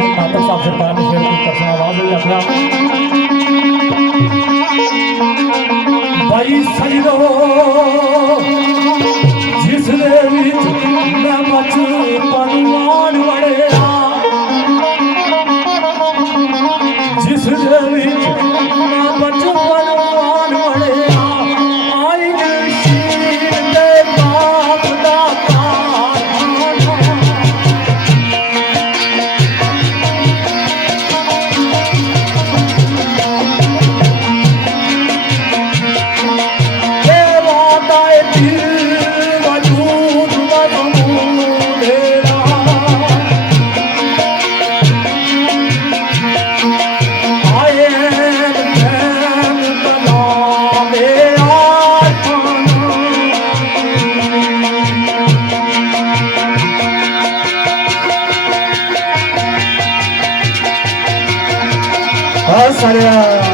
नाटक साहब सरकार ने शेयर की तरफ आवाज हुई अपना भाई सजदो जिसने विच मैं बचपन मान वड़िया जिसने विच मैं बचपन मान वड़िया आई शीर दे बाप दा सारे